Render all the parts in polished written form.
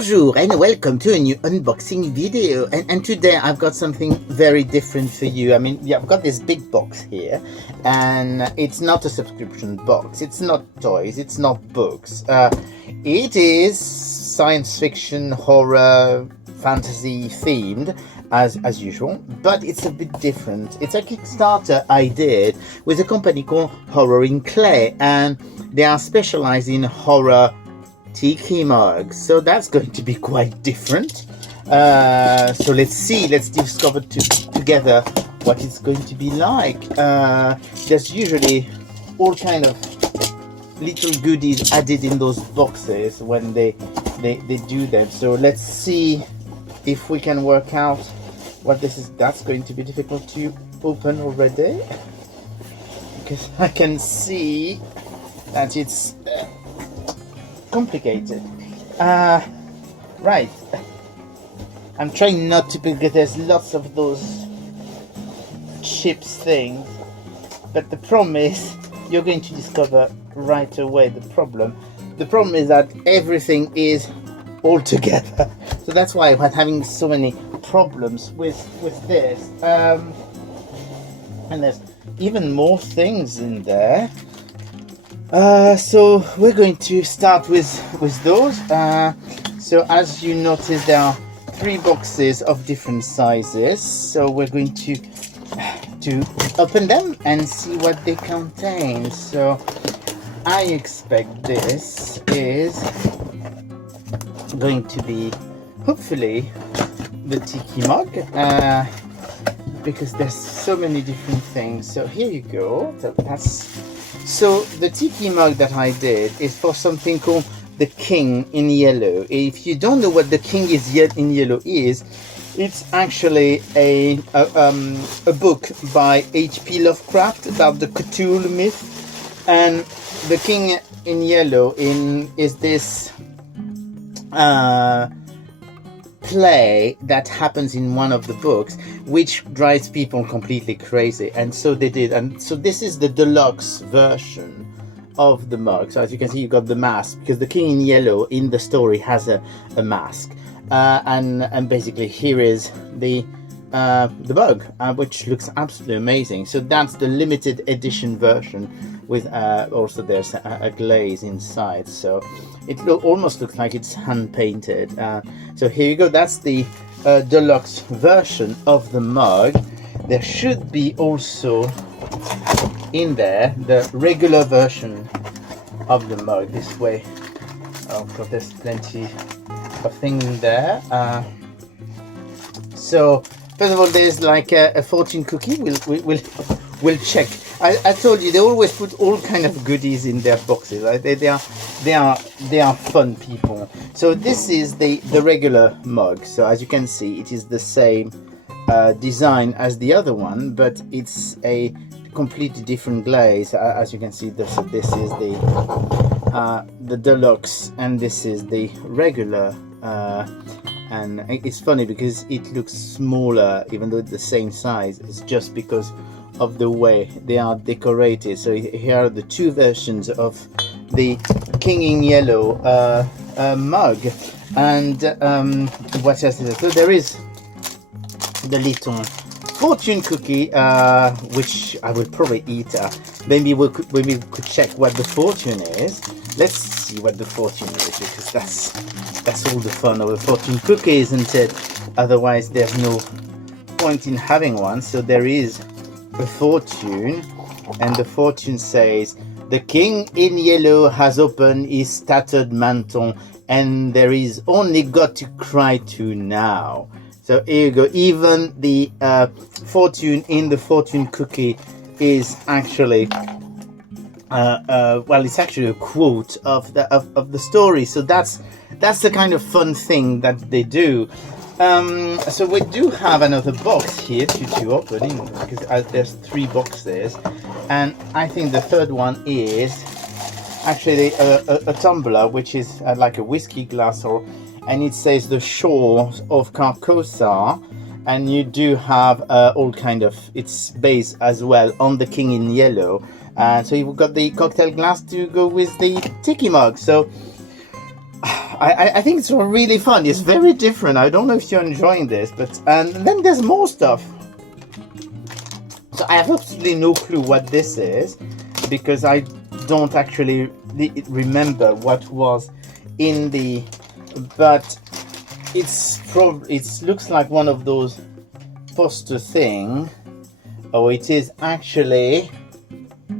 Bonjour and welcome to a new unboxing video, and today I've got something very different for you. I mean, yeah, I've got this big box here, and it's not a subscription box, it's not toys, it's not books. It is science fiction, horror, fantasy themed as usual, but it's a bit different. It's a Kickstarter I did with a company called Horror in Clay, and they are specialized in horror Tiki Mugs, so that's going to be quite different. So let's discover together what it's going to be like. There's usually all kind of little goodies added in those boxes when they do them. So let's see if we can work out what this is. That's going to be difficult to open already, because I can see that it's complicated. Right, I'm trying not to, because there's lots of those chips things, but the problem is you're going to discover right away the problem is that everything is all together. So that's why I'm having so many problems with this, and there's even more things in there. So we're going to start with those. So as you notice, there are 3 boxes of different sizes. So we're going to open them and see what they contain. So I expect this is going to be hopefully the Tiki Mug, because there's so many different things. So here you go. So the Tiki Mug that I did is for something called The King in Yellow. If you don't know what The King in Yellow is, it's actually a book by H.P Lovecraft about the Cthulhu myth. And The King in Yellow is this play that happens in one of the books, which drives people completely crazy, and so they did. And so this is the deluxe version of the mug. So as you can see, you got the mask, because the King in Yellow in the story has a mask, and basically here is the mug, which looks absolutely amazing. So that's the limited edition version with also there's a glaze inside, so it almost looks like it's hand painted. So here you go, that's the deluxe version of the mug. There should be also in there the regular version of the mug this way. Oh god, there's plenty of things in there. So first of all, there's like a fortune cookie. We'll check. I told you they always put all kind of goodies in their boxes. Right? They are fun people. So this is the regular mug. So as you can see, it is the same design as the other one, but it's a completely different glaze. As you can see, this is the deluxe, and this is the regular. And it's funny because it looks smaller, even though it's the same size. It's just because of the way they are decorated. So here are the 2 versions of the King in Yellow mug. And what else is there? So there is the little fortune cookie, which I will probably eat. Maybe we could check what the fortune is. Let's see what the fortune is, because that's all the fun of a fortune cookie, isn't it? Otherwise there's no point in having one. So there is a fortune, and the fortune says, "The King in Yellow has opened his tattered mantle, and there is only God to cry to now." So here you go. Even the fortune in the fortune cookie is actually well, it's actually a quote of the story. So that's the kind of fun thing that they do. So we do have another box here to open, because there's 3 boxes, and I think the third one is actually a tumbler, which is like a whiskey glass, and it says the shores of Carcosa, and you do have all kind of, it's based as well on the King in Yellow, and so you've got the cocktail glass to go with the Tiki Mug. So I think it's really fun. It's very different. I don't know if you're enjoying this, but and then there's more stuff. So I have absolutely no clue what this is because I don't actually remember what was in the. But it looks like one of those poster thing. Oh, it is actually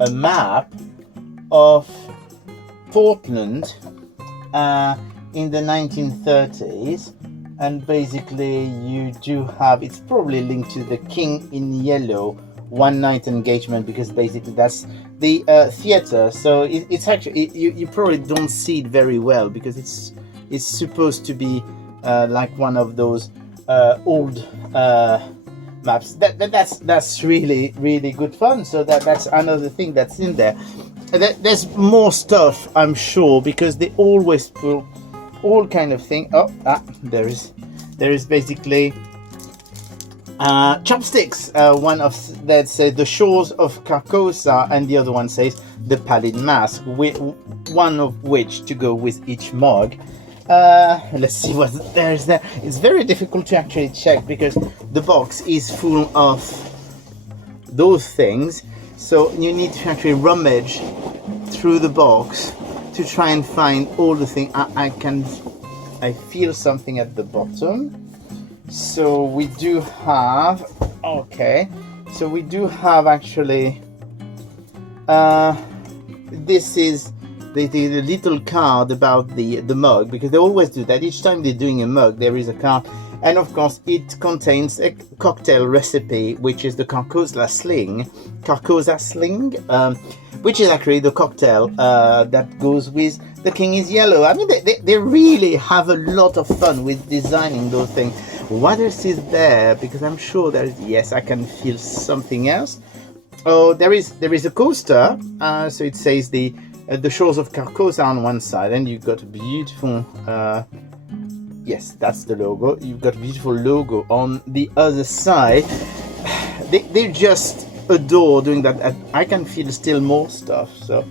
a map of Portland in the 1930s, and basically you do have, it's probably linked to the King in Yellow one night engagement, because basically that's the theater. So it's actually, you probably don't see it very well because it's supposed to be like one of those old maps. That's really good fun. So that's another thing that's in there. There's more stuff, I'm sure, because they always put all kind of thing. There is basically chopsticks. One of that says the shores of Carcosa, and the other one says the pallid mask. One of which to go with each mug. Let's see what there is there. It's very difficult to actually check because the box is full of those things. So you need to actually rummage through the box to try and find all the things. I feel something at the bottom. So we do have, okay, so we do have actually, this is the little card about the mug, because they always do that. Each time they're doing a mug, there is a card. And of course, it contains a cocktail recipe, which is the Carcosa Sling, which is actually the cocktail that goes with the King is Yellow. I mean, they really have a lot of fun with designing those things. What else is there? Because I'm sure there is. Yes, I can feel something else. Oh, there is a coaster. So it says the shores of Carcosa on one side, and you've got a beautiful. Yes, that's the logo. You've got a beautiful logo on the other side. They just adore doing that. I can feel still more stuff. So,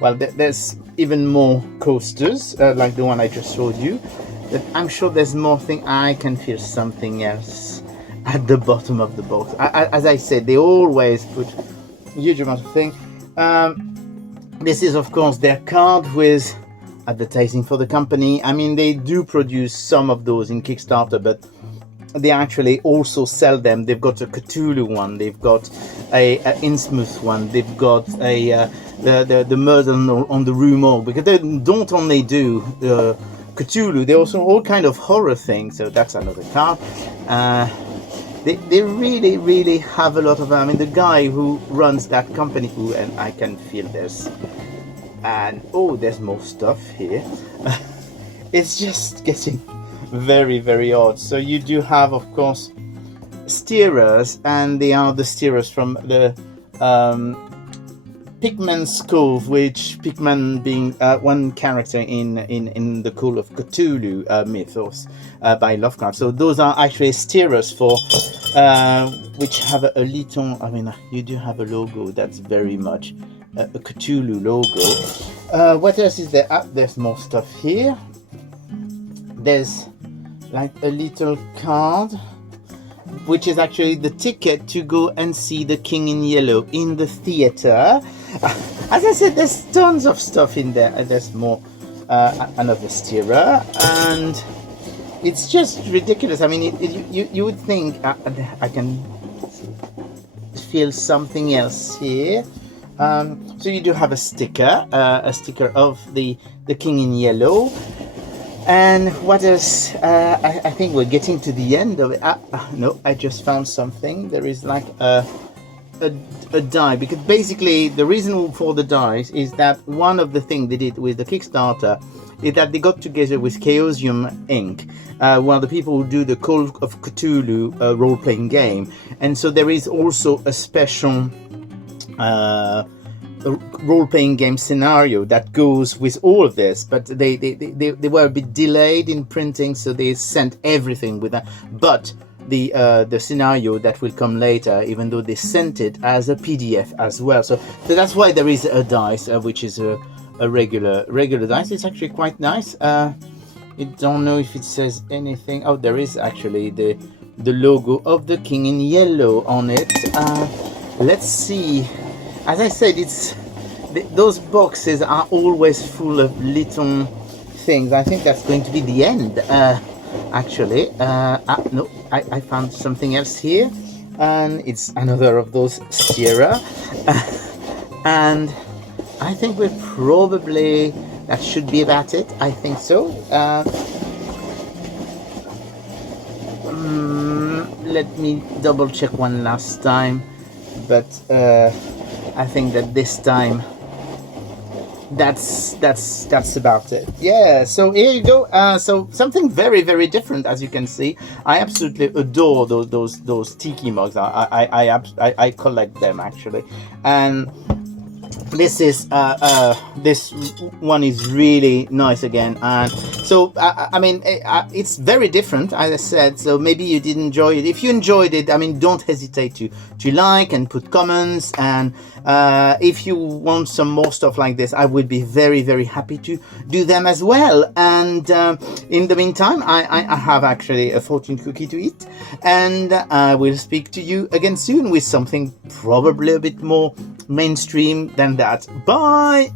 well, there's even more coasters like the one I just showed you. But I'm sure there's more thing. I can feel something else at the bottom of the box. As I said, they always put a huge amount of things. This is, of course, their card with advertising for the company. I mean, they do produce some of those in Kickstarter, but they actually also sell them. They've got a Cthulhu one, they've got a Innsmouth one, they've got a the Murder on the Rue Morgue, because they don't only do Cthulhu, they also all kind of horror things. So that's another card. They really have a lot of. I mean, the guy who runs that company, and I can feel this. And oh, there's more stuff here. It's just getting very odd. So you do have, of course, steerers, and they are the steerers from the Pigman's Cove, which Pigman being one character in the Call of Cthulhu mythos by Lovecraft. So those are actually steerers for which have a little. I mean, you do have a logo that's very much a Cthulhu logo. What else is there? There's more stuff here. There's like a little card, which is actually the ticket to go and see the King in Yellow in the theater. As I said, there's tons of stuff in there. There's more, another steerer, and it's just ridiculous. I mean, you would think I can feel something else here. So you do have a sticker of the King in Yellow. And what else? I think we're getting to the end of it. No, I just found something. There is like a die, because basically the reason for the dice is that one of the things they did with the Kickstarter is that they got together with Chaosium Inc., one of the people who do the Call of Cthulhu role-playing game, and so there is also a special role-playing game scenario that goes with all of this, but they were a bit delayed in printing, so they sent everything with that. But the scenario that will come later, even though they sent it as a PDF as well, so that's why there is a dice, which is a a regular dice. It's actually quite nice. I don't know if it says anything. Oh, there is actually the logo of the king in yellow on it. Let's see. As I said, those boxes are always full of little things. I think that's going to be the end. Actually, no, I found something else here, and it's another of those Sierra. And I think that should be about it. I think so. Let me double check one last time, but I think that this time that's about it. Yeah, so here you go. So something very, very different, as you can see. I absolutely adore those Tiki Mugs. I collect them actually, and this is this one is really nice again. And so I mean, it's very different, as I said. So maybe you did enjoy it. If you enjoyed it, I mean, don't hesitate to like and put comments. And if you want some more stuff like this, I would be very, very happy to do them as well. And in the meantime, I have actually a fortune cookie to eat, and I will speak to you again soon with something probably a bit more mainstream than that. Bye.